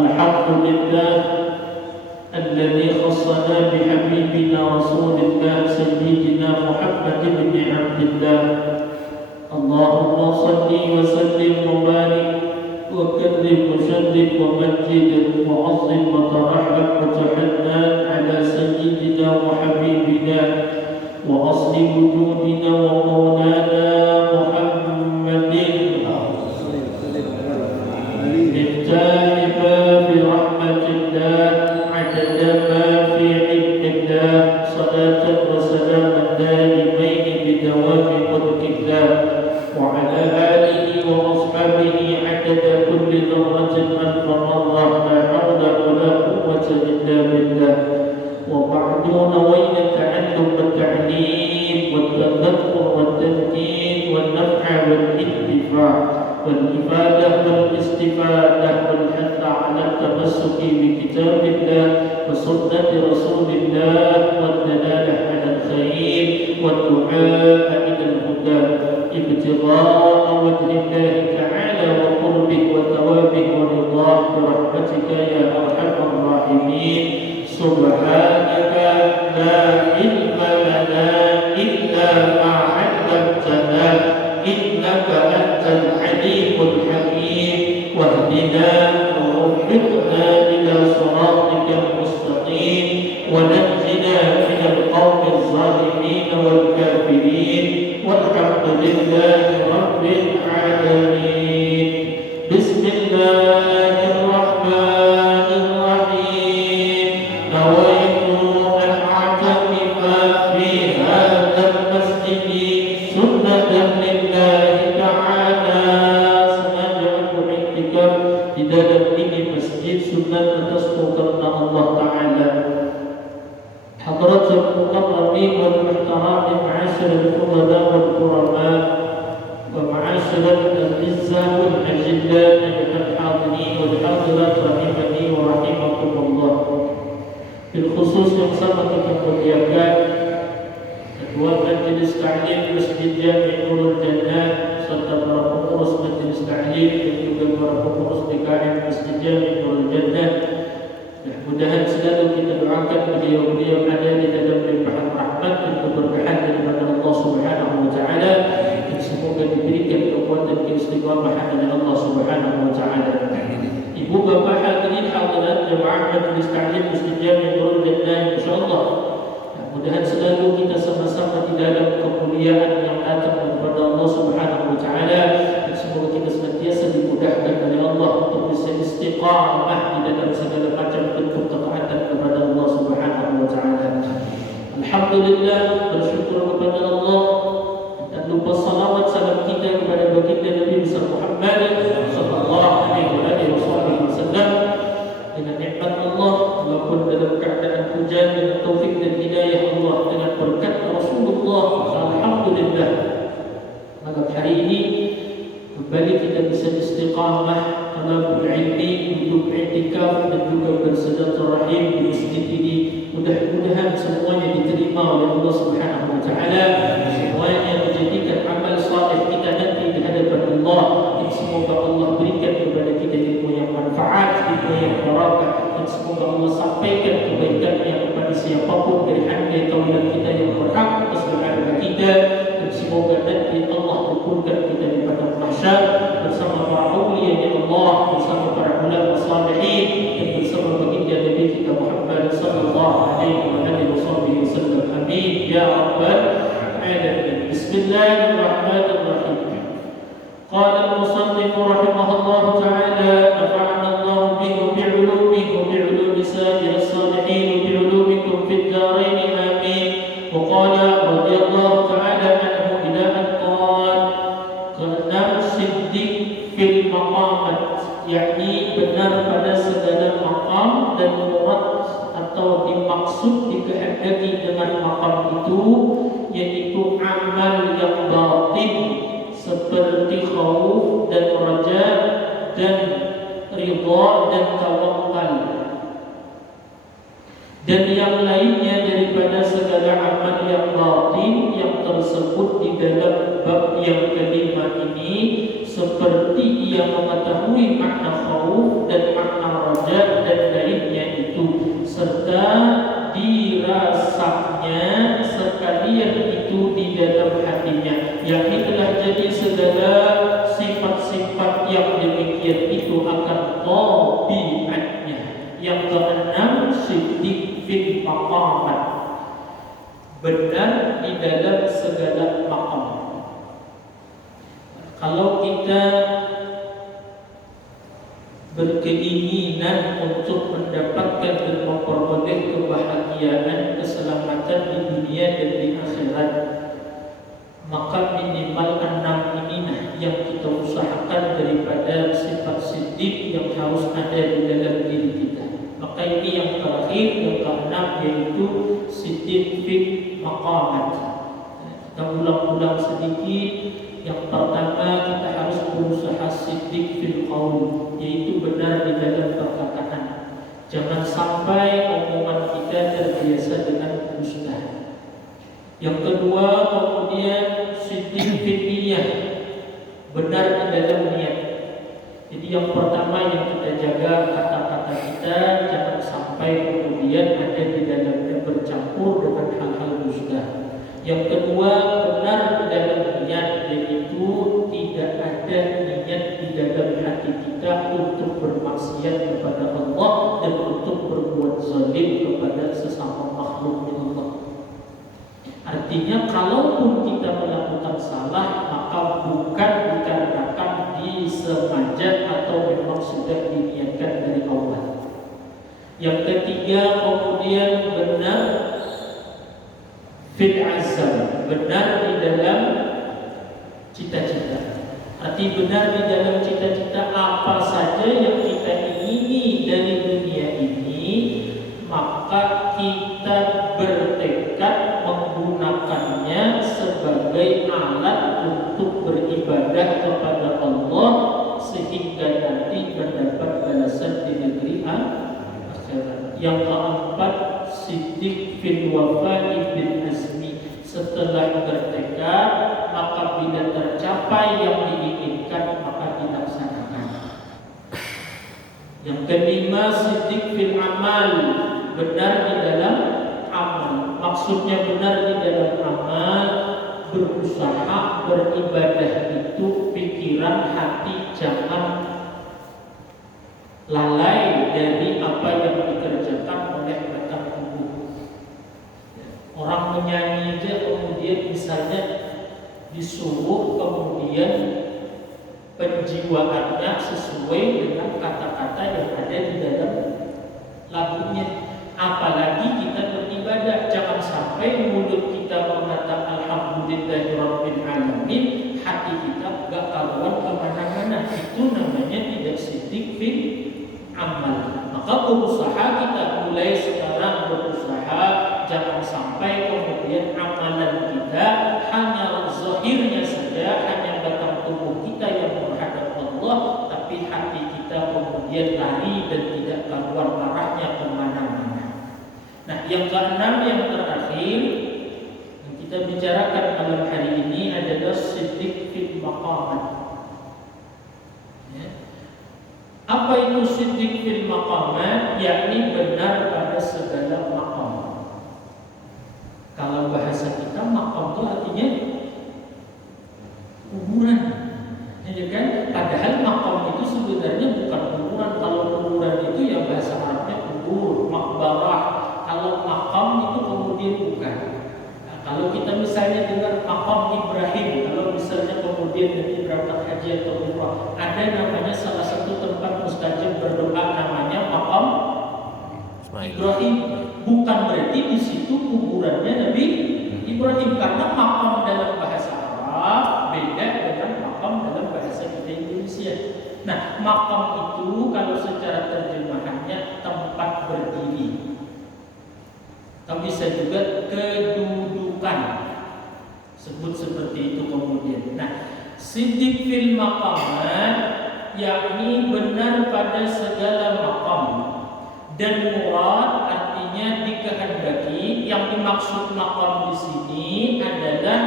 الحمد لله الذي خصنا بحبيبنا رسول الله سيدنا محمد بن عبد الله. اللهم صل وسلم وبارك وكرم وشرف ومجد وعظم وترحم وتحنن على سيدنا وحبيبنا وأصل وجودنا ومولانا محمد مفتاح باب رحمة الله عدد ما في علم الله صلاة وسلاما دائمين بدوام ملك الله وعلى آله وأصحابه عدد كل ذرة ألف مرة لا حول ولا قوة إلا بالله. وبعد نوينا التعلم والتعليم والتذكر والتذكير والنفع والانتفاع والإفادة والاستفادة والحث على التمسك بكتاب الله وسنة رسول الله والدلالة على الخير والدعاء إلى الهدى ابتغاء وجه الله تعالى وقربه وثوابه ورضاه برحمتك يا أرحم الراحمين. سبحانك لا علم لنا إلا ما علمتنا إنك أنت العليم الحكيم واهدنا ووفقنا إلى صراطك المستقيم ونجنا من القوم الظالمين والكافرين والحمد لله رب العالمين. بسم الله الرحمن الرحيم. نويت أن أعتكف في هذا المسجد سنة لله تعالى. Sengaja aku iktikaf di dalam ini masjid sunnah atasku karena Allah Ta'ala. Hadratul mukarramin wal muhtaram, ma'asyiral fudala wal kurama wa ma'asyiral al-izzah wal ajillah ayyuhal hadirin wal hadirat rahimani wa rahimakumullah. Bil khusus yang sama kita muliakan Ketua Majelis Ta'lim Masjid Jami' Nurul Jannah serta para pengurus Majelis Ta'lim dan juga para pengurus DKM Masjid Jami' Nurul Jannah. Mudah-mudahan selalu kita doakan beliau-beliau ada di dalam limpahan rahmat dan keberkahan daripada Allah Subhanahu wa taala, dan semoga diberikan kekuatan keistiqamahan oleh Allah Subhanahu wa taala. Ibu bapa hadirin hadirat jemaah Majelis Ta'lim Masjid Jami' Nurul Jannah, insyaallah mudah-mudahan selalu kita sama-sama di dalam kemuliaan yang datang daripada Allah Subhanahu wa taala, dan semoga kita senantiasa dimudahkan oleh Allah untuk bisa istiqamah di dalam segala macam bentuk ketaatan kepada Allah Subhanahu wa taala. Alhamdulillah, bersyukur kepada Allah, dan lupa salawat salam kita kepada baginda Nabi besar Muhammad sallallahu alaihi wasallam. Dengan nikmat Allah, walaupun dalam keadaan hujan dan taufik dan hidayah Allah, dengan berkat Rasulullah, alhamdulillah malam hari ini kembali kita bisa istiqamah dalam ilmi, duduk i'tikaf dan juga bersilaturahim di masjid ini. Mudah-mudahan semuanya diterima oleh Allah Subhanahu wa taala, semuanya menjadikan amal saleh kita nanti di hadapan Allah. Dan semoga Allah berikan kepada kita ilmu yang manfaat, ilmu yang barakah, dan semoga Allah sampaikan kebaikannya kepada siapapun dari hamba tauhid kita yang berhak atas agama kita, dan semoga nanti Allah kumpulkan kita di padang mahsyar bersama para auliya Allah, bersama para ulama salihin, dan bersama baginda Nabi kita Muhammad sallallahu alaihi wasallam. Amin ya rabbal alamin. Bismillahirrahmanirrahim. Qala al-musannif rahimahullah ta'ala, nafa'ana Allah bihi bi'ulumihi wa bi'ulumi sa'ir as-salihin wa bi'ulumikum fid darain amin. Wa qala radhiyallahu ta'ala anhu ila an qala qala siddiq fil maqamat, yakni benar pada segala maqam dan murad atau dimaksud dikehendaki dengan maqam itu yaitu amal yang batin seperti khauf dan raja dan ridha dan tawakkal, dan yang lainnya daripada segala amal yang batin yang tersebut di dalam bab yang kelima ini seperti ia mengetahui makna khauf dan makna raja dan lainnya itu, serta dirasanya sekalian itu di dalam hatinya, yakni telah jadi segala sifat-sifat yang demikian itu akan tabiatnya. Yang keenam, siddiq fil maqamat, benar di dalam segala maqam. Kalau kita berkeinginan untuk mendapatkan dan memperoleh kebahagiaan, keselamatan di dunia dan di akhirat, maka minimal 6 inilah yang kita usahakan daripada sifat siddiq yang harus ada di dalam diri kita. Maka ini yang terakhir, yang keenam, yaitu siddiq fil maqamat. Kita ulang-ulang sedikit. Yang pertama, kita harus berusaha siddiq fil qaul, yaitu benar di dalam perkataan. Jangan sampai omongan kita terbiasa dengan dusta. Yang kedua, kemudian siddiq fil niyyah, benar di dalam niat. Jadi yang pertama yang kita jaga kata-kata kita, jangan sampai kemudian ada di dalamnya bercampur dengan hal-hal dusta. Yang kedua, benar di dalam niat, yaitu tidak ada niat di dalam hati kita untuk bermaksiat kepada Allah dan untuk berbuat zalim kepada sesama makhluk Allah. Artinya kalaupun kita melakukan salah, maka bukan dikarenakan disengaja atau memang sudah diniatkan dari awal. Yang ketiga, kemudian benar fil azam, benar di dalam cita-cita. Arti benar di dalam cita-cita, apa saja yang kita ingini dari dunia ini, maka kita bertekad menggunakannya sebagai alat untuk beribadah kepada Allah sehingga nanti mendapat balasan di negeri akhirat. Yang keempat, siddiq fil wafa'i bil azmi, setelah bertekad maka bila tercapai yang diinginkan maka dilaksanakan. Yang kelima, siddiq fil amal, benar di dalam amal. Maksudnya benar di dalam amal, berusaha beribadah itu pikiran hati jangan lalai dari apa yang dikerjakan oleh batang tubuh. Orang menyanyi aja kemudian misalnya disuruh kemudian penjiwaannya sesuai dengan kata-kata yang ada di dalam lagunya. Apalagi kita beribadah, jangan sampai mulut kita mengatakan alhamdulillahirabbil alamin, hati kita gak karuan kemana-mana. Itu namanya tidak siddiq fil amal. Maka berusaha kita mulai sekarang berusaha jangan sampai kemudian amalan kita hanya zahirnya saja, hanya batang tubuh kita yang menghadap Allah, tapi hati kita kemudian lari dan tidak karuan arahnya kemana-mana. Nah, yang keenam, yang terakhir yang kita bicarakan malam hari ini adalah siddiq fil maqamat. Apa itu siddiq fil maqamat? Yakni benar pada segala maqam. Kalau bahasa kita maqam itu artinya kuburan, ya kan? Padahal maqam itu sebenarnya bukan kuburan. Kalau kuburan itu ya bahasa Arabnya kubur, makbarah. Kalau maqam itu kemudian bukan. Nah, kalau kita misalnya dengar maqam Ibrahim, kalau misalnya kemudian nanti berangkat haji atau umrah, ada namanya salah satu tempat mustajab berdoa namanya maqam Ibrahim. Bukan berarti di situ kuburannya Nabi Ibrahim, karena maqam dalam bahasa Arab beda dengan maqam dalam bahasa kita Indonesia. Nah, maqam itu kalau secara terjemahannya tempat berdiri. Atau bisa juga kedudukan, sebut seperti itu kemudian. Nah, siddiq fil maqamat yakni benar pada segala maqam, dan murad artinya dikehendaki. Yang dimaksud maqam di sini adalah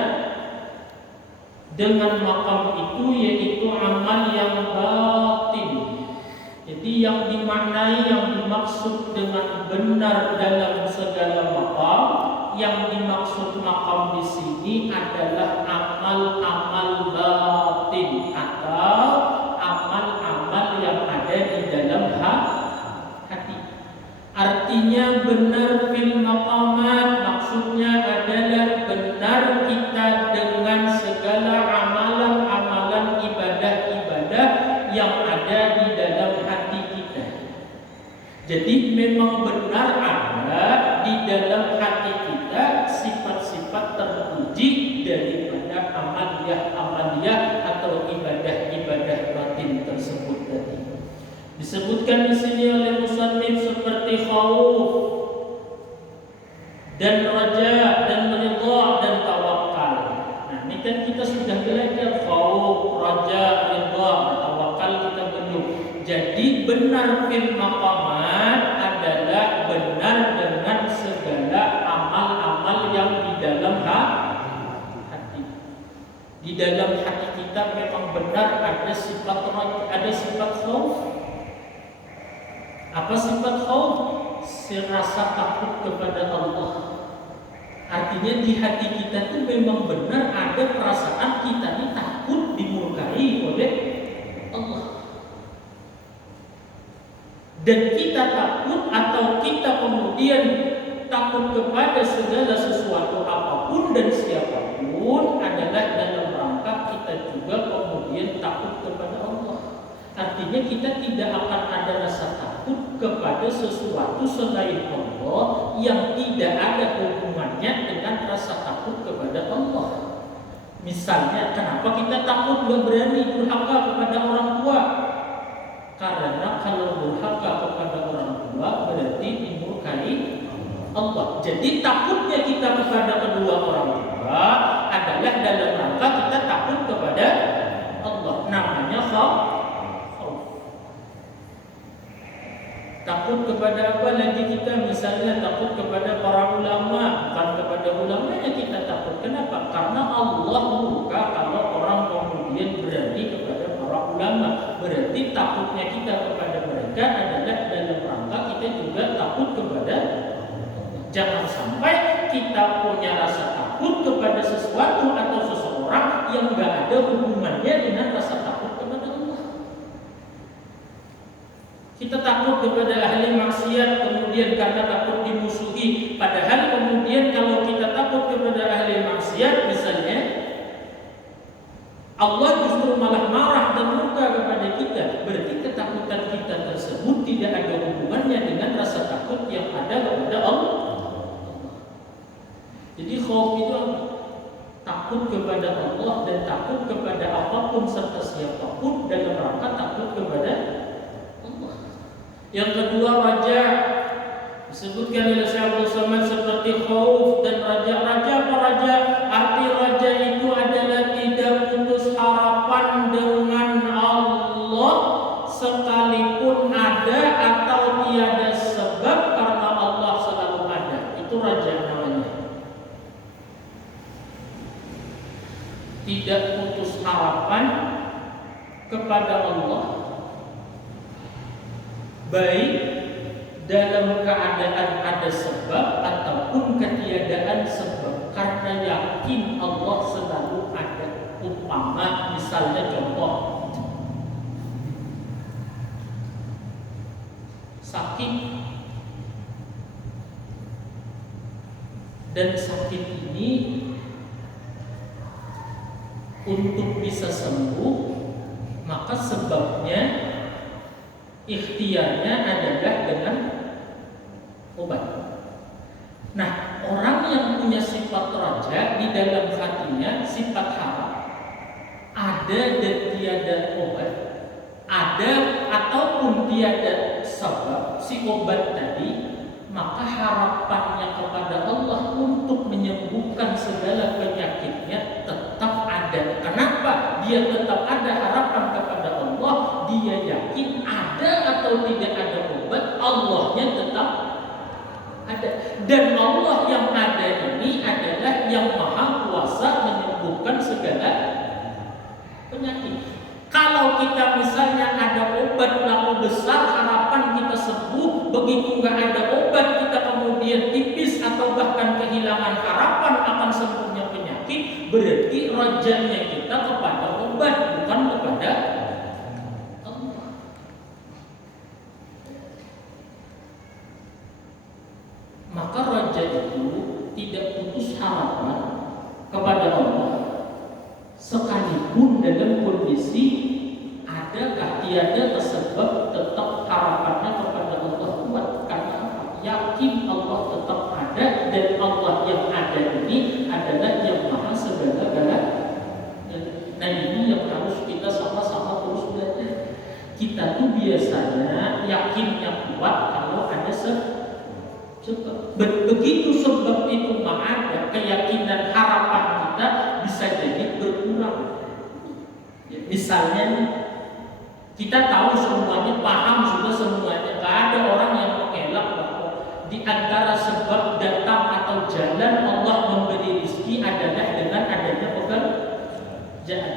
dengan makam itu, yaitu amal yang batin. Jadi yang dimaknai, yang dimaksud dengan benar dalam segala makam, yang dimaksud makam di sini adalah amal-amal batin atau amal-amal yang ada di dalam hati. Artinya benar fil maqamat, maksudnya adalah benar kita dengan segala amalan-amalan ibadah-ibadah yang ada di dalam hati kita. Jadi memang benar ada di dalam hati kita sifat-sifat terpuji daripada amaliyah-amaliyah atau ibadah-ibadah batin tersebut tadi. Disebutkan di sini oleh musannif seperti khauf dan raja dan ridha dan tawakal. Nah, ini kan kita sudah belajar khauf, raja, ridha, tawakal kita belum. Jadi benar fil maqamat adalah benar dengan segala amal-amal yang di dalam hati. Di dalam hati kita memang benar ada sifat khauf. Apa sifat khauf? Rasa takut kepada Allah. Artinya di hati kita itu memang benar ada perasaan kita ini takut dimurkai oleh Allah. Dan kita takut atau kita kemudian takut kepada segala sesuatu apapun dan siapapun adalah dalam rangka kita juga kemudian takut kepada Allah. Artinya kita tidak akan ada rasa takut kepada sesuatu selain Allah yang tidak ada hubungannya dengan rasa takut kepada Allah. Misalnya, kenapa kita takut gak berani durhaka kepada orang tua? Karena kalau durhaka kepada orang tua berarti dimurkai Allah. Jadi takutnya kita kepada kedua orang tua adalah dalam rangka kita takut kepada Allah. Namanya khauf. Takut kepada apa lagi kita? Misalnya takut kepada para ulama, bukan kepada ulamanya kita takut. Kenapa? Karena Allah murka kalau orang kemudian berani kepada para ulama. Berarti takutnya kita kepada mereka adalah dalam rangka kita juga takut kepada Allah. Jangan sampai kita punya rasa takut kepada sesuatu atau seseorang yang gak ada hubungannya dengan rasa takut kepada Allah. Kita takut kepada ahli maksiat kemudian karena takut dimusuhi. Padahal kemudian kalau kita takut kepada ahli maksiat misalnya, Allah justru malah marah dan murka kepada kita. Berarti ketakutan kita tersebut tidak ada hubungannya dengan rasa takut yang ada kepada Allah. Jadi khauf itu takut kepada Allah dan takut kepada apapun serta siapapun dalam rangka takut kepada Allah. Yang kedua raja, disebutkan oleh Syekh Abdul Somad seperti khauf dan raja. Raja apa raja? Arti raja itu adalah tidak putus harapan dengan Allah sekalipun ada atau tiada sebab, karena Allah selalu ada. Itu raja namanya. Tidak putus harapan kepada Allah, baik dalam keadaan ada sebab ataupun ketiadaan sebab, karena yakin Allah selalu ada. Umpama misalnya contoh sakit, dan sakit ini untuk bisa sembuh maka sebabnya ikhtiarnya adalah dengan obat. Nah, orang yang punya sifat raja di dalam hatinya, sifat harap, ada dan tiada obat, ada ataupun tiada sebab si obat tadi, maka harapannya kepada Allah untuk menyembuhkan segala penyakitnya tetap ada. Kenapa? Dia tetap ada harapan kepada Allah. Dia yakin ada atau tidak ada obat, Allahnya tetap ada. Dan Allah yang ada ini adalah yang maha kuasa menyembuhkan segala penyakit. Kalau kita misalnya ada obat lalu besar, harapan kita sembuh, begitu nggak ada obat kita kemudian tipis atau bahkan kehilangan harapan akan sembuhnya penyakit, berarti rajanya kita kepada obat bukan kepada Allah. Maka raja itu tidak putus harapan kepada Allah sekalipun dalam kondisi adakah tiada tersebab, tetap harapannya kepada Allah kuat. Karena yakin Allah tetap ada, dan Allah yang ada ini adalah yang maha segala-galanya. Nah ini yang harus kita sama-sama terus belajar. Kita tuh biasanya yakinnya kuat kalau ada sebab. Begitu sebab itu nggak ada, keyakinan harapan kita bisa jadi berkurang. Ya, misalnya kita tahu semuanya, paham sudah semuanya, nggak ada orang yang mengelak bahwa di antara sebab datang atau jalan Allah memberi rezeki adalah dengan adanya pekerjaan.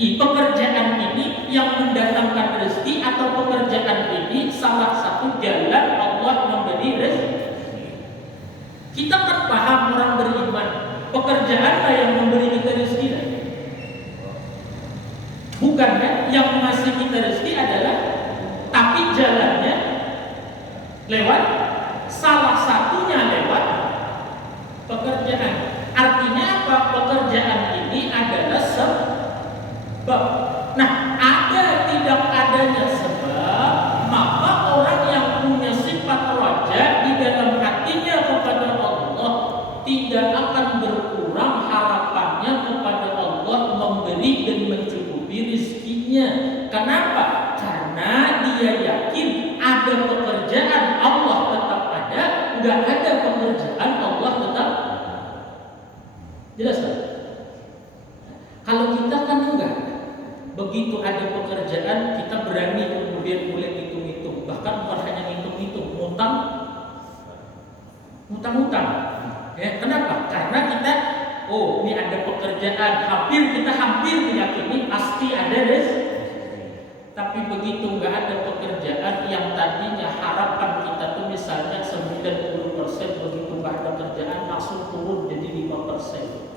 Pekerjaan ini yang mendatangkan rezeki, atau pekerjaan ini salah satu jalan Allah memberi rezeki. Kita kan paham orang beriman, pekerjaanlah yang memberi kita rezeki. Bukan kan? Yang ngasih kita rezeki adalah, tapi jalannya lewat, salah satunya lewat pekerjaan. Artinya apa? Pekerjaan ini adalah sebab. Nah, ada tidak adanya sebab, maka orang yang punya sifat raja di dalam hatinya kepada Allah tidak akan berkurang harapannya kepada Allah memberi dan mencukupi rizkinya. Kenapa? Karena dia yakin ada pekerjaan Allah tetap ada, nggak ada pekerjaan Allah tetap. Jelas kan? Kalau kita kan enggak. Begitu ada pekerjaan kita berani kemudian mulai hitung-hitung, bahkan bukan hanya hitung-hitung, utang-utang. Ya, kenapa? Karena kita, oh ini ada pekerjaan, kita hampir meyakini pasti ada rezeki. Tapi begitu nggak ada pekerjaan yang tadinya harapan kita tuh misalnya 90%, begitu nggak ada kerjaan langsung turun jadi 5%.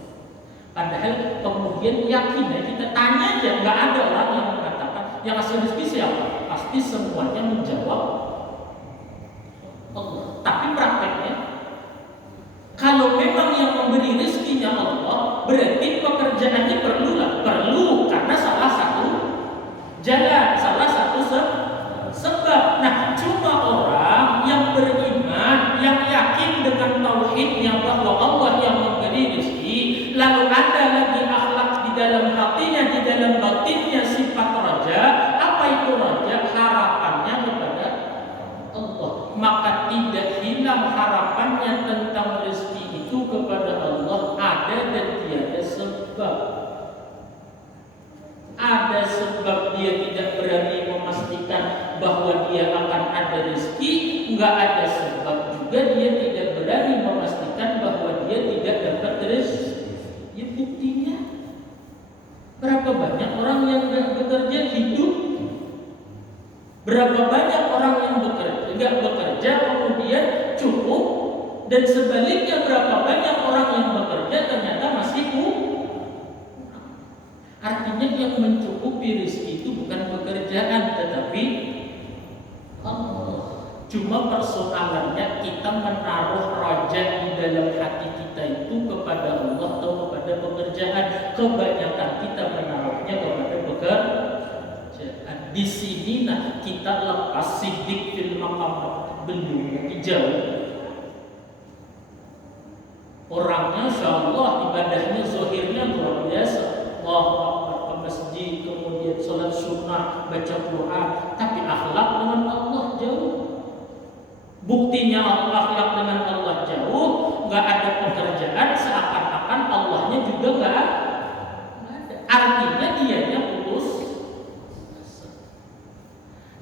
Padahal kemudian yakin ya, kita tanya aja, nggak ada orang yang mengatakan yang hasil rezeki siapa? Pasti semuanya menjawab Allah. Tapi prakteknya, kalau memang yang memberi rezekinya Allah, berarti pekerjaannya perlu karena salah satu jalan, salah satu sebab. Nah, cuma orang yang beriman, yang yakin dengan tauhidnya bahwa Allah yang memberi rezeki, lalu ada lagi akhlak di dalam hatinya, di dalam batinnya sifat raja. Apa itu raja? Harapannya kepada Allah. Maka tidak hilang harapannya tentang rezeki itu kepada Allah, ada dan tiada sebab. Ada sebab dia tidak berani memastikan bahwa dia akan ada rezeki, nggak ada sebab juga dia tidak berani memastikan bahwa dia tidak dapat rezeki. Ya buktinya, berapa banyak orang yang bekerja hidup, berapa banyak orang yang nggak bekerja kemudian cukup, dan sebaliknya berapa banyak orang yang bekerja ternyata masih kurang. Artinya yang mencukupi rezeki itu bukan pekerjaan, tetapi Allah. Cuma persoalannya kita menaruh raja di dalam hati kita itu kepada Allah atau kepada pekerjaan. Kebanyakan kita menaruhnya kepada pekerjaan. Di sini nah kita lepas sidik fil maqam, belum jauh. Orangnya insyaallah ibadahnya zahirnya luar biasa. Allah ke masjid, kemudian sholat sunnah, baca Quran, tapi akhlak dengan Allah jauh. Buktinya akhlak dengan Allah jauh, nggak ada pekerjaan, seakan-akan Allahnya juga nggak ada. Artinya dianya putus.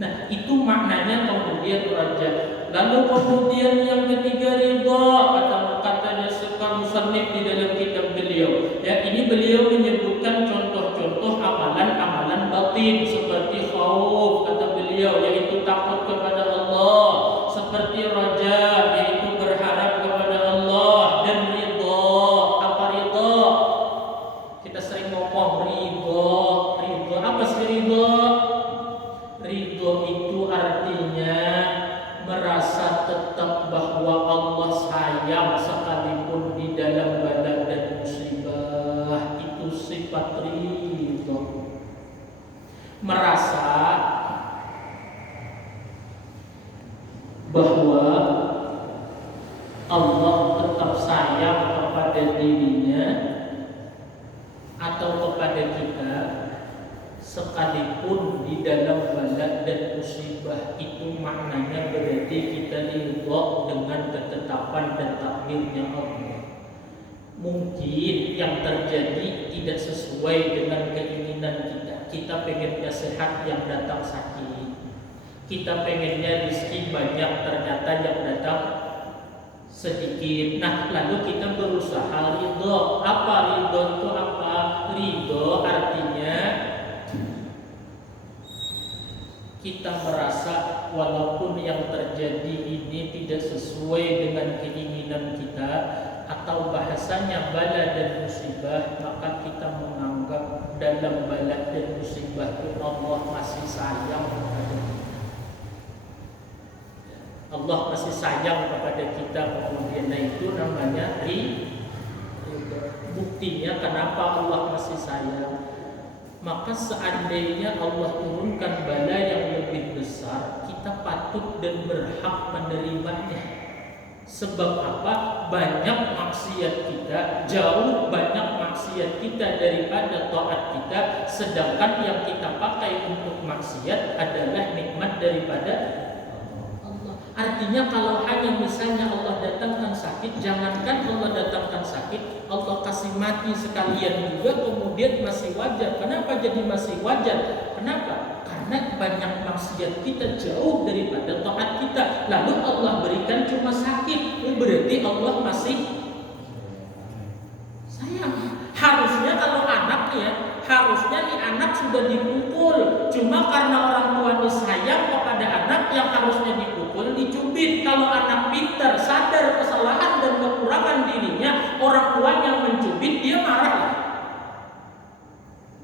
Nah itu maknanya kemudian raja. Lalu kemudian yang ketiga ridha, katanya sekarang musannif di dalam kitab beliau. Ya ini beliau menyebutkan contoh-contoh contoh amalan-amalan batin seperti khauf kata beliau yaitu takut kepada Allah, seperti raja yaitu berharap kepada Allah, dan ridha. Apa ridha? Kita sering ngomong ridha. Ridha apa sih ridha? Ridha itu artinya merasa tetap bahwa Allah sayang sekalipun di dalam bala dan musibah. Itu sifat ridha. Merasa bahwa Allah tetap sayang kepada dirinya atau kepada kita sekalipun di dalam bala dan musibah. Itu maknanya berarti kita ridha dengan ketetapan dan takdirnya Allah. Mungkin yang terjadi tidak sesuai dengan keinginan kita. Kita pengennya sehat, yang datang sakit. Kita pengennya rezeki banyak, ternyata yang datang sedikit. Nah, lalu kita berusaha ridha. Apa ridha itu apa? Ridha artinya kita merasa walaupun yang terjadi ini tidak sesuai dengan keinginan kita, atau bahasanya bala dan musibah, maka kita menganggap dalam bala dan musibah itu Allah masih sayang kepada kita. Allah masih sayang kepada kita, kemudian itu namanya ridha. Buktinya kenapa Allah masih sayang? Maka seandainya Allah turunkan bala yang lebih besar, kita patut dan berhak menerimanya. Sebab apa? Banyak maksiat kita, jauh banyak maksiat kita daripada taat kita, sedangkan yang kita pakai untuk maksiat adalah nikmat daripada Allah. Artinya kalau hanya misalnya Allah datangkan sakit, jangankan Allah datangkan sakit, Allah kasih mati sekalian juga kemudian masih wajar. Kenapa jadi masih wajar? Kenapa? Karena banyak maksiat kita jauh daripada taat kita. Lalu Allah berikan cuma sakit, berarti Allah masih sayang. Harusnya kalau anak ya, harusnya nih anak sudah dipukul. Cuma karena orang tuanya sayang kepada anak, yang harusnya dipukul dicubit. Kalau anak pintar, sadar kesalahan dan kekurangan dirinya, orang tuanya mencubit, dia marah.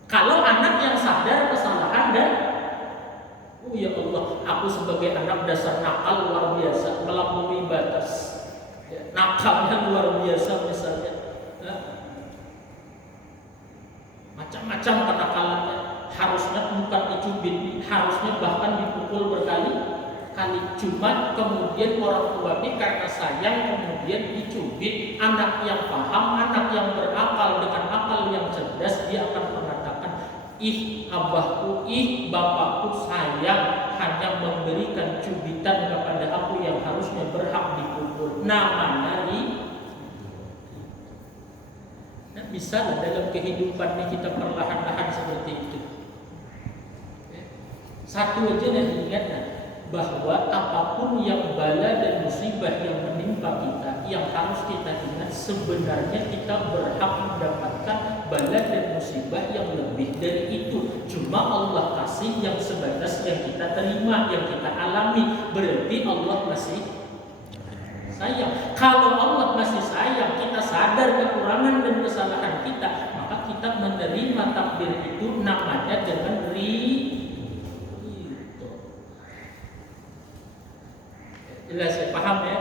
Kalau anak yang sadar kesalahan dan oh ya Allah, aku sebagai anak dasar nakal luar biasa, melampaui batas. Ya, nakalnya luar biasa misalnya. Macam-macam kenakalannya. Harusnya bukan dicubit, harusnya bahkan dipukul berkali-kali. Cuma kemudian orang tua ini karena sayang kemudian dicubit. Anak yang paham, anak yang berakal dengan akal yang cerdas, dia akan mengatakan, ih abahku, ih bapakku sayang hanya memberikan cubitan kepada aku yang harusnya berhak dipukul. Namanya bisa lah dalam kehidupan ini kita perlahan-lahan seperti itu. Satu aja yang diingatkan, bahwa apapun yang bala dan musibah yang menimpa kita, yang harus kita ingat sebenarnya kita berhak mendapatkan bala dan musibah yang lebih dari itu. Cuma Allah kasih yang sebatas yang kita terima, yang kita alami. Berarti Allah masih sayang. Kalau Allah masih sayang, kita sadar kekurangan dan kesalahan kita, maka kita menerima takdir itu, namanya dengan ridho. Jelas ya, paham ya?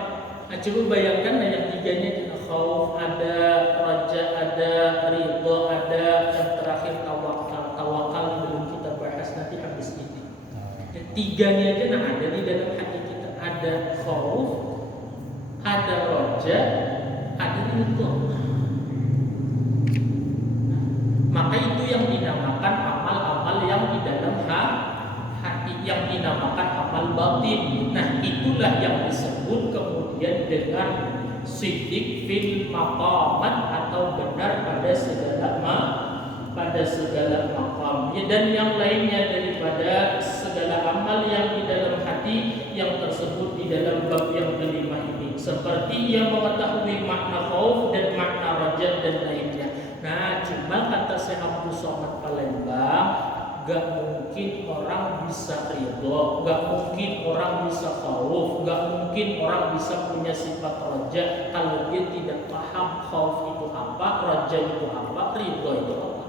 Nah, coba bayangkan yang tiganya, khauf ada, raja ada, ridho ada, yang terakhir tawakal. Tawakal belum kita bahas, nanti habis ini. Tiganya aja ada di dalam hati kita. Ada khauf, ada raja, ada ridho. Maka itu yang dinamakan amal-amal yang di dalam hati, yang dinamakan amal batin. Nah, itulah yang disebut kemudian dengan siddiq fil maqamat, atau benar pada segala maqam. Dan yang lainnya daripada segala amal yang di dalam hati yang tersebut di dalam bab yang kelima ini, seperti yang mengetahui makna khauf dan makna raja dan lainnya. Nah, cuma kata Syekh Abdul Somad Palembang, gak mungkin orang bisa ridho, gak mungkin orang bisa khauf, gak mungkin orang bisa punya sifat raja kalau dia tidak paham khauf itu apa, raja itu apa, ridho itu apa.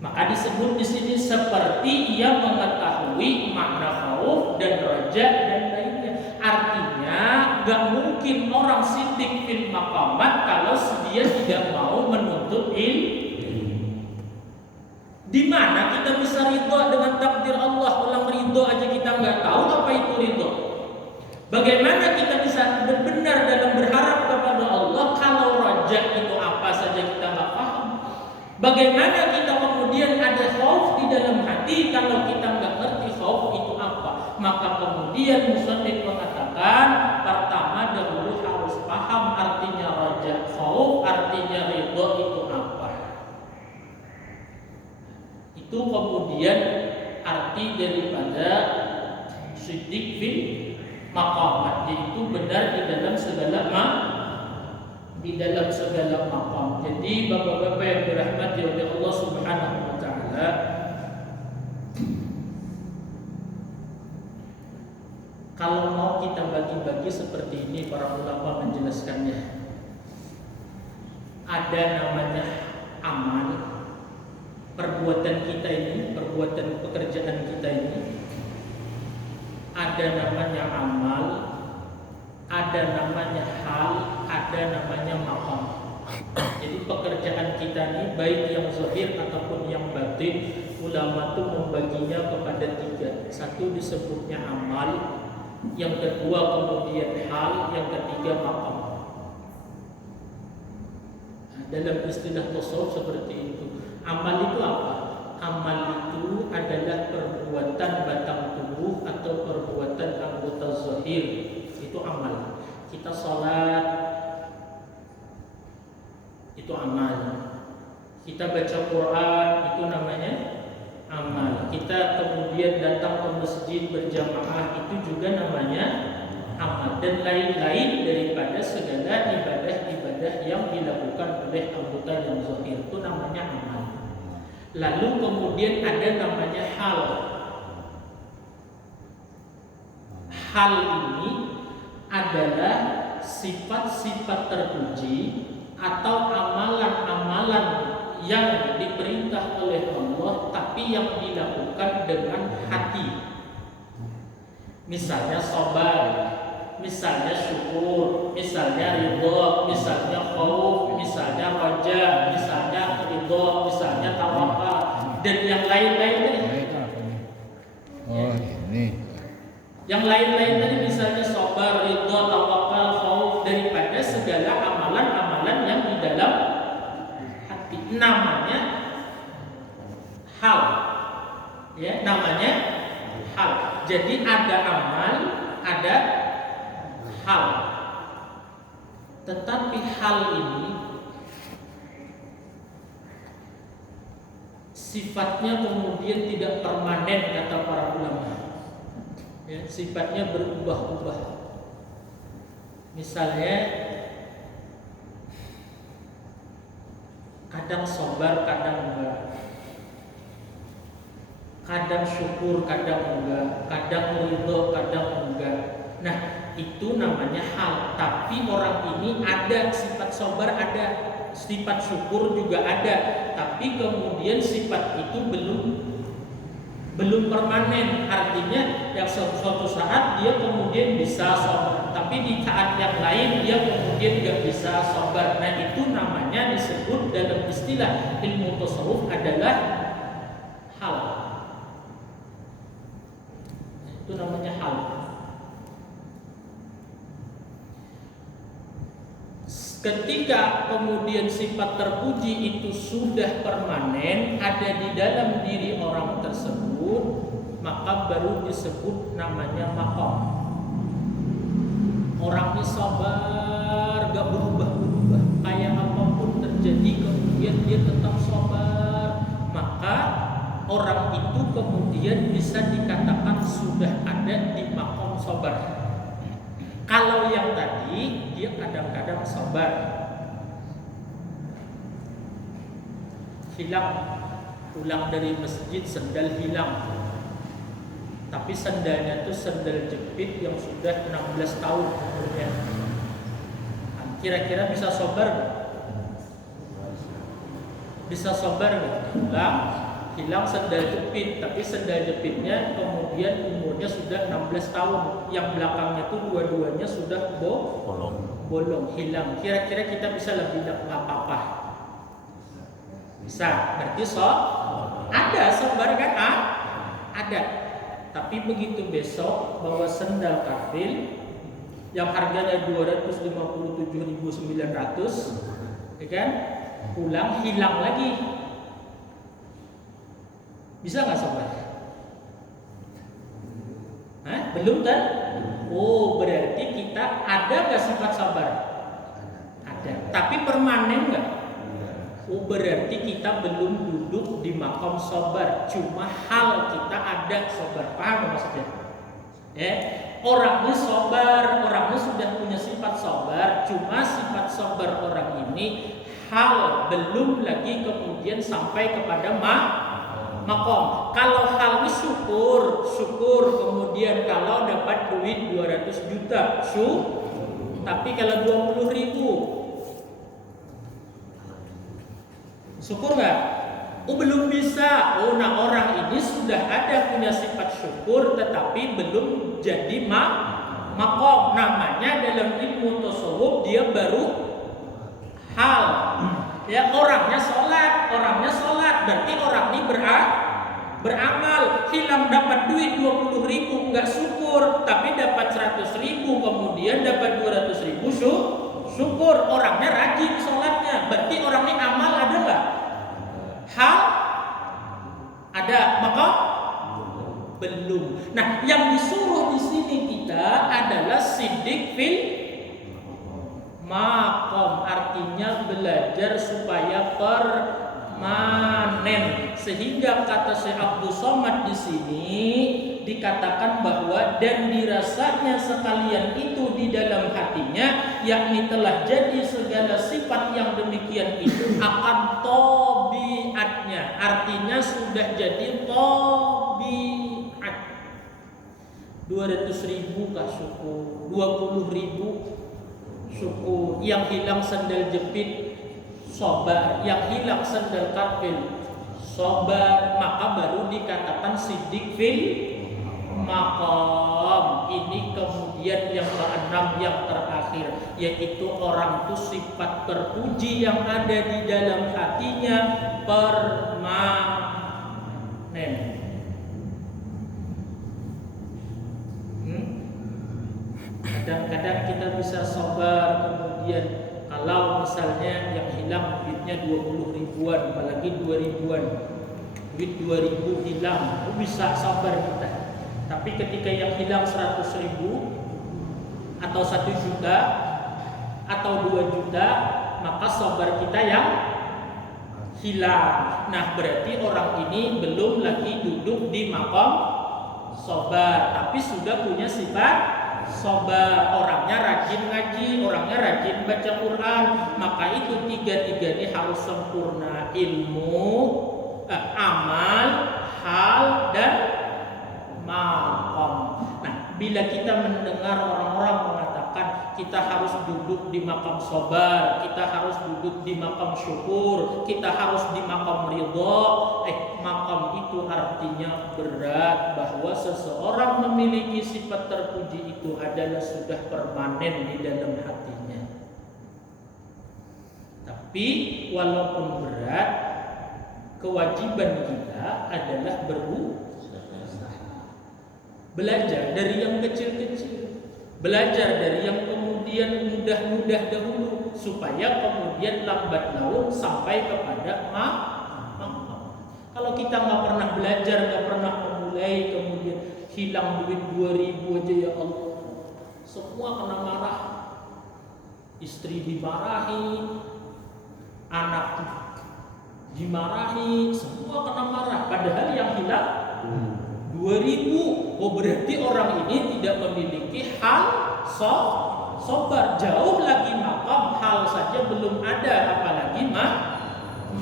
Maka disebut di sini seperti ia mengetahui makna khauf dan raja dan lainnya. Artinya gak mungkin orang siddiq fil maqamat kalau dia tidak mau menuntut ilmu. Di mana kita bisa ridho dengan takdir Allah? Orang ridho aja kita nggak tahu apa itu ridho. Bagaimana kita bisa benar dalam berharap kepada Allah kalau raja itu apa saja kita nggak paham? Bagaimana kita kemudian ada khauf di dalam hati kalau kita nggak ngerti khauf itu apa? Maka kemudian musannif mengatakan pertama dahulu harus paham artinya raja, khauf artinya ridho itu apa. Itu kemudian arti daripada siddiq fil maqamat, yaitu benar di dalam segala maqam. Jadi bapak-bapak yang dirahmati oleh Allah Subhanahu wa taala, kalau mau kita bagi-bagi seperti ini, para ulama menjelaskannya. Ada namanya amal, perbuatan kita ini, perbuatan pekerjaan kita ini. Ada namanya amal, ada namanya hal, ada namanya maqam. Jadi pekerjaan kita ini baik yang zahir ataupun yang batin, ulama itu membaginya kepada tiga. Satu disebutnya amal, yang kedua kemudian hal, yang ketiga maqam. Nah, dalam istilah tasawuf seperti itu. Amal itu apa? Amal itu adalah perbuatan batang tubuh atau perbuatan anggota zahir. Itu amal. Kita sholat, itu amal. Kita baca Quran, itu namanya amal. Kita kemudian datang ke masjid berjamaah, itu juga namanya amal. Dan lain-lain daripada segala ibadah-ibadah yang dilakukan oleh anggota yang zahir, itu namanya amal. Lalu kemudian ada namanya hal. Hal ini adalah sifat-sifat terpuji atau amalan-amalan yang diperintah oleh Allah tapi yang dilakukan dengan hati. Misalnya sabar, misalnya syukur, misalnya ridho, misalnya khauf, misalnya raja, misalnya ridho, misalnya tawakal, dan yang lain-lain tadi. Oh, ini. Yang lain-lain tadi misalnya sabar, ridho, tawakal, khauf, daripada segala amalan-amalan yang di dalam hati. Namanya hal. Ya, namanya hal. Jadi ada amal, ada hal. Tetapi hal ini sifatnya kemudian tidak permanen, kata para ulama. Ya, sifatnya berubah-ubah. Misalnya kadang sabar, kadang enggak. Kadang syukur, kadang enggak. Kadang ridho, kadang enggak. Nah, itu namanya hal. Tapi orang ini ada sifat sabar, ada sifat syukur juga ada. Tapi kemudian sifat itu belum permanen. Artinya yang suatu saat dia kemudian bisa sabar, tapi di saat yang lain dia kemudian gak bisa sabar. Nah, itu namanya disebut dalam istilah ilmu tasawuf adalah hal. Itu namanya hal. Ketika kemudian sifat terpuji itu sudah permanen ada di dalam diri orang tersebut, maka baru disebut namanya maqam. Orangnya sabar, gak berubah-ubah, kayak apapun terjadi kemudian dia tetap sabar, maka orang itu kemudian bisa dikatakan sudah ada di maqam sabar. Kalau yang tadi dia kadang-kadang sabar, hilang, pulang dari masjid sendal hilang. Tapi sendalnya itu sendal jepit yang sudah 16 tahun umurnya. Kira-kira bisa sabar nggak? Bisa sabar nggak? Hilang sendal jepit, tapi sendal jepitnya kemudian umurnya sudah 16 tahun. Yang belakangnya itu dua-duanya sudah bolong, hilang. Kira-kira kita bisa lebih nggak apa-apa? Bisa. Berarti ada sabar kan? Ada. Tapi begitu besok bawa sendal kafil yang harganya 257.900, ya kan? Pulang hilang lagi. Bisa nggak sabar? Belum kan? Oh, berarti kita ada nggak sifat sabar? Ada. Tapi permanen nggak? Oh, berarti kita belum duduk di makam sabar. Cuma hal kita ada sabar. Paham maksudnya? Orangnya sabar, orangnya sudah punya sifat sabar. Cuma sifat sabar orang ini hal belum lagi kemudian sampai kepada makom. Kalau halnya syukur, kemudian kalau dapat duit 200 juta, tapi kalau 20.000, syukur nggak? Oh, belum bisa. Oh, nah orang ini sudah ada punya sifat syukur, tetapi belum jadi makom. Namanya dalam ilmu tasawuf dia baru hal. Ya, orangnya sholat, berarti orang ini beramal. Hilang dapat duit 20.000 nggak syukur, tapi dapat 100.000 kemudian dapat 200.000 syukur. Orangnya rajin sholatnya, berarti orang ini amal ada nggak? Hal ada, maka belum. Nah, yang disuruh di sini kita adalah sidik fil makom, artinya belajar supaya permanen. Sehingga kata Syekh Abdul Somad di sini dikatakan bahwa dan dirasanya sekalian itu di dalam hatinya, yakni telah jadi segala sifat yang demikian itu akan tobiatnya, artinya sudah jadi tobiat. 200.000 kah syukur, 20.000 syukur. Yang hilang sendal jepit sabar, yang hilang sendal kafil sabar, maka baru dikatakan sidik fil maqam. Ini kemudian yang keenam, yang terakhir, yaitu orang itu sifat terpuji yang ada di dalam hatinya permanen. Kadang-kadang kita bisa sabar, kemudian kalau misalnya yang hilang duitnya 20.000-an, apalagi 2.000-an, duit 2.000 hilang, bisa sabar kita. Tapi ketika yang hilang 100.000 atau 1 juta atau 2 juta, maka sabar kita yang hilang. Nah, berarti orang ini belum lagi duduk di maqam sabar, tapi sudah punya sifat sabar. Orangnya rajin ngaji, orangnya rajin baca Quran. Maka itu tiga-tiga ini harus sempurna: ilmu, amal, hal, dan maqam. Nah, bila kita mendengar orang-orang mengatakan kita harus duduk di makam sabar, kita harus duduk di makam syukur, kita harus di makam ridha, makam itu artinya berat, bahwa seseorang memiliki sifat terpuji itu adalah sudah permanen di dalam hatinya. Tapi walaupun berat, kewajiban kita adalah belajar dari yang kecil-kecil, belajar dari yang kemudian mudah-mudah dahulu, supaya kemudian lambat laun sampai kepada Kalau kita nggak pernah belajar, nggak pernah memulai, kemudian hilang duit 2.000 aja, ya Allah, semua kena marah, istri dimarahi, anak dimarahi, semua kena marah. Padahal yang hilang 2.000. Oh, berarti orang ini tidak memiliki hal sabar. Jauh lagi makam, hal saja belum ada, apalagi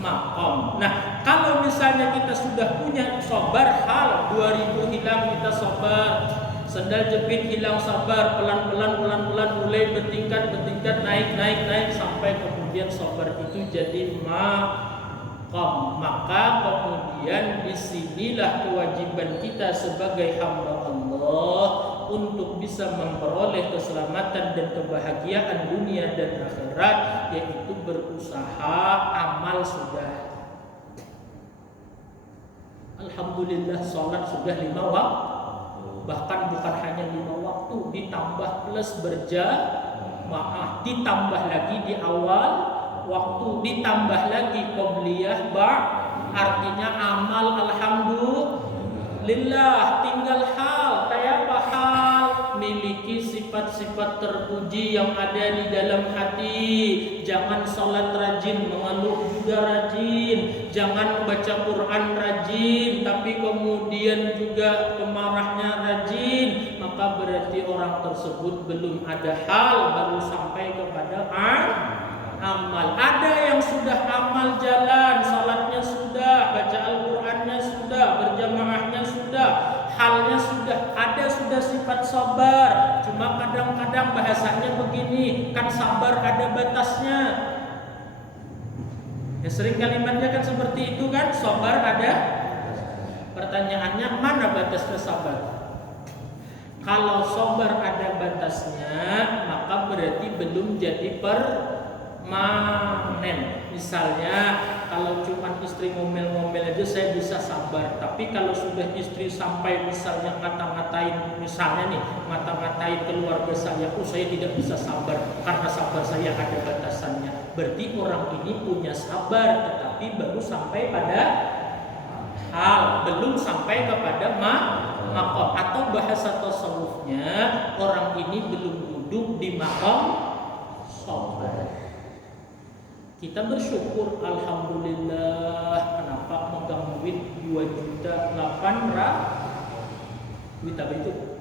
maqam. Nah, kalau misalnya kita sudah punya sabar hal, 2000 hilang kita sabar, sendal jepit hilang sabar, pelan-pelan mulai bertingkat naik sampai kemudian sabar itu jadi maqam. Maka kemudian disinilah kewajiban kita sebagai hamba Allah untuk bisa memperoleh keselamatan dan kebahagiaan dunia dan akhirat, yaitu berusaha amal sudah. Alhamdulillah sholat sudah 5 waktu, bahkan bukan hanya 5 waktu, ditambah plus berjamaah, ditambah lagi di awal waktu, ditambah lagi qobliyah artinya amal. Alhamdulillah, tinggal hal kayak apa? Hal miliki sifat-sifat terpuji yang ada di dalam hati. Jangan sholat rajin, mengeluh juga rajin. Jangan baca Quran rajin, tapi kemudian juga pemarahnya rajin. Maka berarti orang tersebut belum ada hal, baru sampai kepada amal. Ada yang sudah amal jalan, salatnya sudah, baca Al-Qur'annya sudah, berjamaahnya sudah, halnya sudah, ada sudah sifat sabar. Cuma kadang-kadang bahasanya begini, kan sabar ada batasnya. Ya, sering kalimatnya kan seperti itu kan, sabar ada. Pertanyaannya, mana batasnya sabar? Kalau sabar ada batasnya, maka berarti belum jadi permanen. Misalnya kalau cuma istri ngomel-ngomel aja saya bisa sabar, tapi kalau sudah istri sampai misalnya ngata-ngatain, misalnya nih ngata-ngatain keluarga saya, saya tidak bisa sabar karena sabar saya ada batasannya. Berarti orang ini punya sabar, tetapi baru sampai pada hal, belum sampai kepada maqam. Atau bahasa tasawufnya, orang ini belum duduk di maqam sabar. Kita bersyukur, alhamdulillah. Kenapa megang duit 2.800.000? Duit apa itu?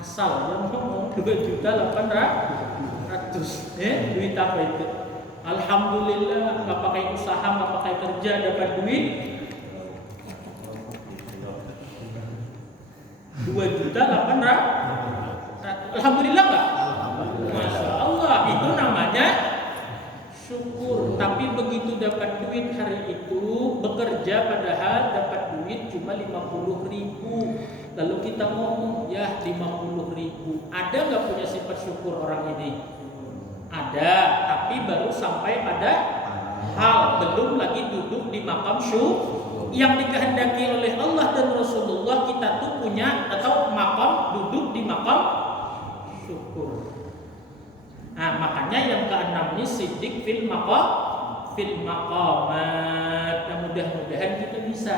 Asal ya ngomong 2.800.000. Duit apa itu? Alhamdulillah, nggak pakai usaha, nggak pakai kerja, dapat duit 2.800.000. Alhamdulillah nggak? Masya Allah, itu namanya syukur. Tapi begitu dapat duit hari itu, bekerja padahal dapat duit cuma 50.000. Lalu kita ngomong, ya 50.000. Ada nggak punya sifat syukur orang ini? Ada, tapi baru sampai pada hal, belum lagi duduk di makam syukur. Yang dikehendaki oleh Allah dan Rasulullah kita tuh punya atau makam, duduk di makam syukur. Nah, makanya yang keenam ini siddiq fil maqamat. Nah, mudah-mudahan kita bisa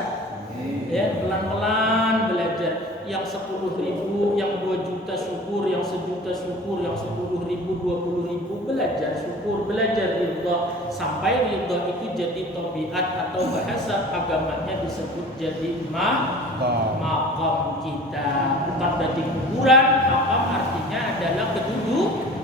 ya pelan-pelan belajar. Yang 10.000, yang 2 juta syukur, yang 1 juta syukur, yang 10.000, 20.000 belajar syukur, belajar ridha sampai ridha itu jadi tabiat atau bahasa agamanya disebut jadi maqam kita. Bukan berarti kuburan, maqam artinya adalah kedudukan.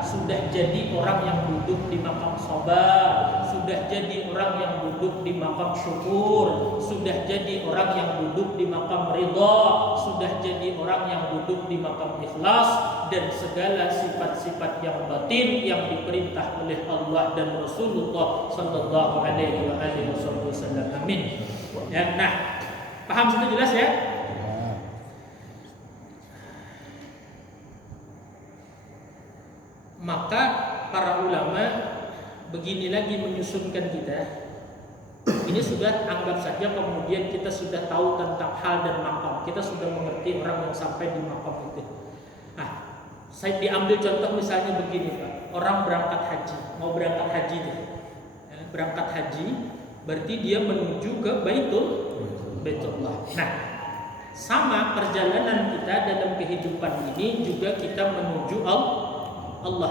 Sudah jadi orang yang duduk di makam sabar, sudah jadi orang yang duduk di makam syukur, sudah jadi orang yang duduk di makam ridha, sudah jadi orang yang duduk di makam ikhlas, dan segala sifat-sifat yang batin yang diperintah oleh Allah dan Rasulullah sallallahu alaihi wasallam. Amin. Ya, nah, paham sudah jelas ya? Maka para ulama begini lagi menyusunkan kita. Ini sudah anggap saja kemudian kita sudah tahu tentang hal dan makam. Kita sudah mengerti orang yang sampai di makam itu. Nah, saya diambil contoh misalnya begini Pak. Orang berangkat haji, mau berangkat haji deh. Berangkat haji berarti dia menuju ke Baitullah. Nah, sama perjalanan kita dalam kehidupan ini juga kita menuju Allah.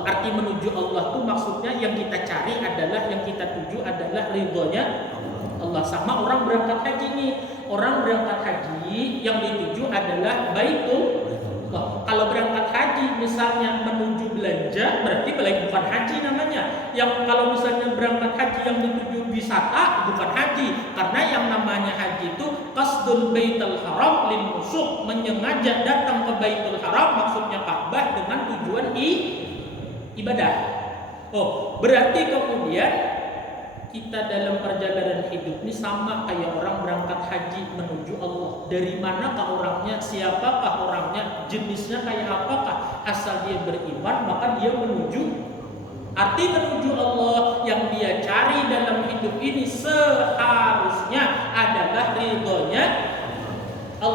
Arti menuju Allah itu maksudnya yang kita cari adalah, yang kita tuju adalah ridhonya Allah. Sama orang berangkat haji nih. Orang berangkat haji yang dituju adalah Baitullah. Kalau berangkat haji haji misalnya menuju belanja, berarti bukan haji namanya. Yang kalau misalnya berangkat haji yang dituju wisata, bukan haji. Karena yang namanya haji itu qasdul baitul haram lil nusuk, menyengaja datang ke Baitul Haram, maksudnya Ka'bah, dengan tujuan ibadah. Oh, berarti kemudian kita dalam perjalanan hidup ini sama kayak orang berangkat haji menuju Allah. Dari manakah orangnya, siapakah orangnya, jenisnya kayak apakah, asal dia beriman maka dia menuju. Arti menuju Allah